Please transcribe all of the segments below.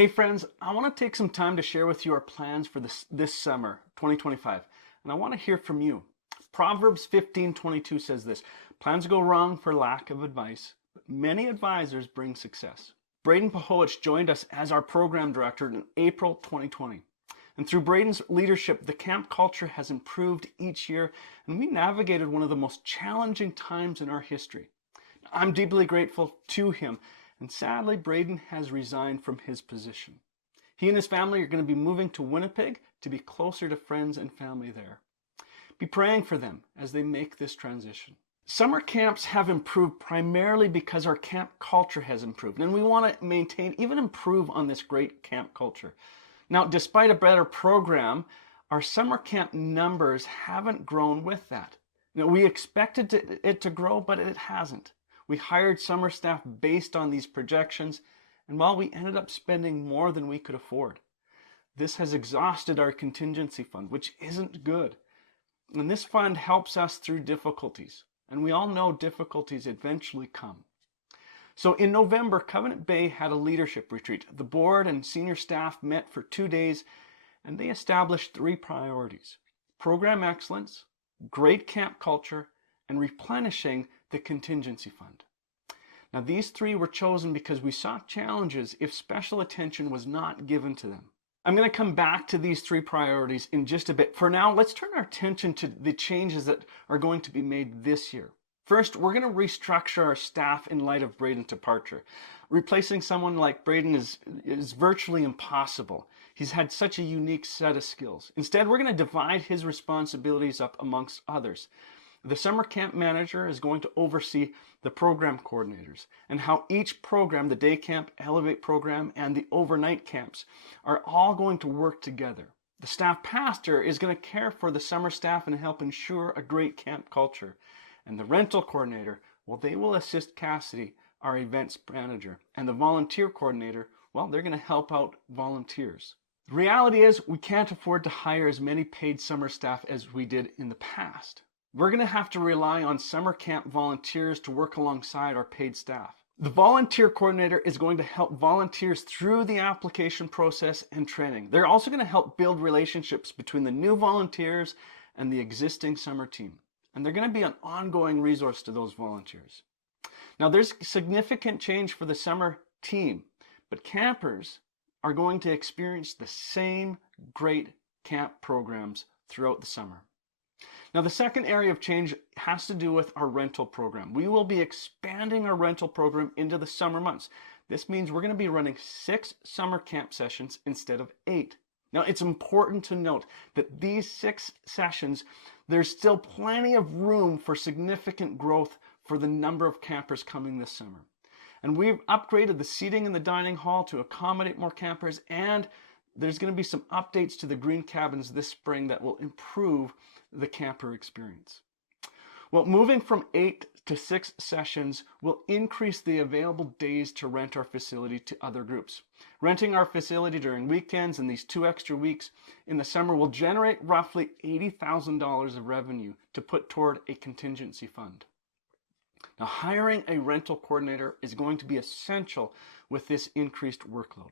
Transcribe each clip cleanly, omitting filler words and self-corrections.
Hey friends, I want to take some time to share with you our plans for this summer, 2025. And I want to hear from you. Proverbs 15:22 says this: plans go wrong for lack of advice, but many advisors bring success. Braden Pahowicz joined us as our program director in April 2020. And through Braden's leadership, the camp culture has improved each year, and we navigated one of the most challenging times in our history. I'm deeply grateful to him, and sadly, Braden has resigned from his position. He and his family are going to be moving to Winnipeg to be closer to friends and family there. Be praying for them as they make this transition. Summer camps have improved primarily because our camp culture has improved, and we want to maintain, even improve on this great camp culture. Now, despite a better program, our summer camp numbers haven't grown with that. We expected it to grow, but it hasn't. We hired summer staff based on these projections, and while we ended up spending more than we could afford, this has exhausted our contingency fund, which isn't good. And this fund helps us through difficulties, and we all know difficulties eventually come. So in November, Covenant Bay had a leadership retreat. The board and senior staff met for 2 days, and they established 3 priorities: program excellence, great camp culture, and replenishing the contingency fund. Now, these 3 were chosen because we saw challenges if special attention was not given to them. I'm going to come back to these 3 priorities in just a bit. For now, let's turn our attention to the changes that are going to be made this year. First, we're going to restructure our staff in light of Braden's departure. Replacing someone like Braden is virtually impossible. He's had such a unique set of skills. Instead, we're going to divide his responsibilities up amongst others. The summer camp manager is going to oversee the program coordinators and how each program, the day camp, Elevate program, and the overnight camps, are all going to work together. The staff pastor is going to care for the summer staff and help ensure a great camp culture. And the rental coordinator, well, they will assist Cassidy, our events manager, and the volunteer coordinator, well, they're going to help out volunteers. The reality is we can't afford to hire as many paid summer staff as we did in the past. We're going to have to rely on summer camp volunteers to work alongside our paid staff. The volunteer coordinator is going to help volunteers through the application process and training. They're also going to help build relationships between the new volunteers and the existing summer team. And they're going to be an ongoing resource to those volunteers. Now, there's significant change for the summer team, but campers are going to experience the same great camp programs throughout the summer. Now, the second area of change has to do with our rental program. We will be expanding our rental program into the summer months. This means we're going to be running 6 summer camp sessions instead of 8. Now, it's important to note that these 6 sessions, there's still plenty of room for significant growth for the number of campers coming this summer. And we've upgraded the seating in the dining hall to accommodate more campers, and there's going to be some updates to the green cabins this spring that will improve the camper experience. Well, moving from 8 to 6 sessions will increase the available days to rent our facility to other groups. Renting our facility during weekends and these 2 extra weeks in the summer will generate roughly $80,000 of revenue to put toward a contingency fund. Now, hiring a rental coordinator is going to be essential with this increased workload.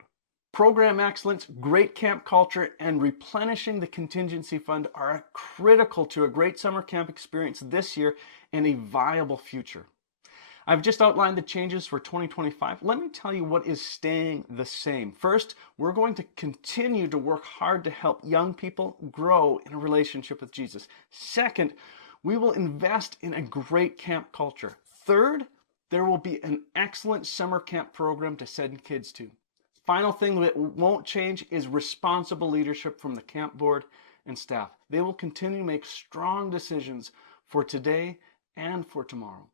Program excellence, great camp culture, and replenishing the contingency fund are critical to a great summer camp experience this year and a viable future. I've just outlined the changes for 2025. Let me tell you what is staying the same. First, we're going to continue to work hard to help young people grow in a relationship with Jesus. Second, we will invest in a great camp culture. Third, there will be an excellent summer camp program to send kids to. Final thing that won't change is responsible leadership from the camp board and staff. They will continue to make strong decisions for today and for tomorrow.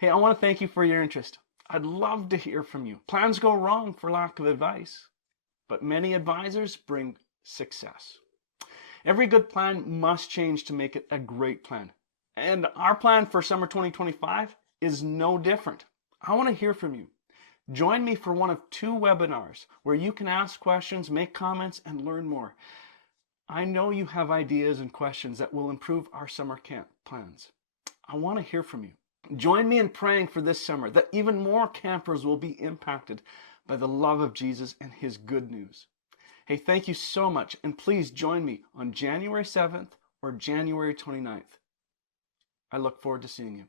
Hey, I want to thank you for your interest. I'd love to hear from you. Plans go wrong for lack of advice, but many advisors bring success. Every good plan must change to make it a great plan. And our plan for summer 2025 is no different. I want to hear from you. Join me for one of 2 webinars where you can ask questions, make comments, and learn more. I know you have ideas and questions that will improve our summer camp plans. I want to hear from you. Join me in praying for this summer that even more campers will be impacted by the love of Jesus and his good news. Hey, thank you so much, and please join me on January 7th or January 29th. I look forward to seeing you.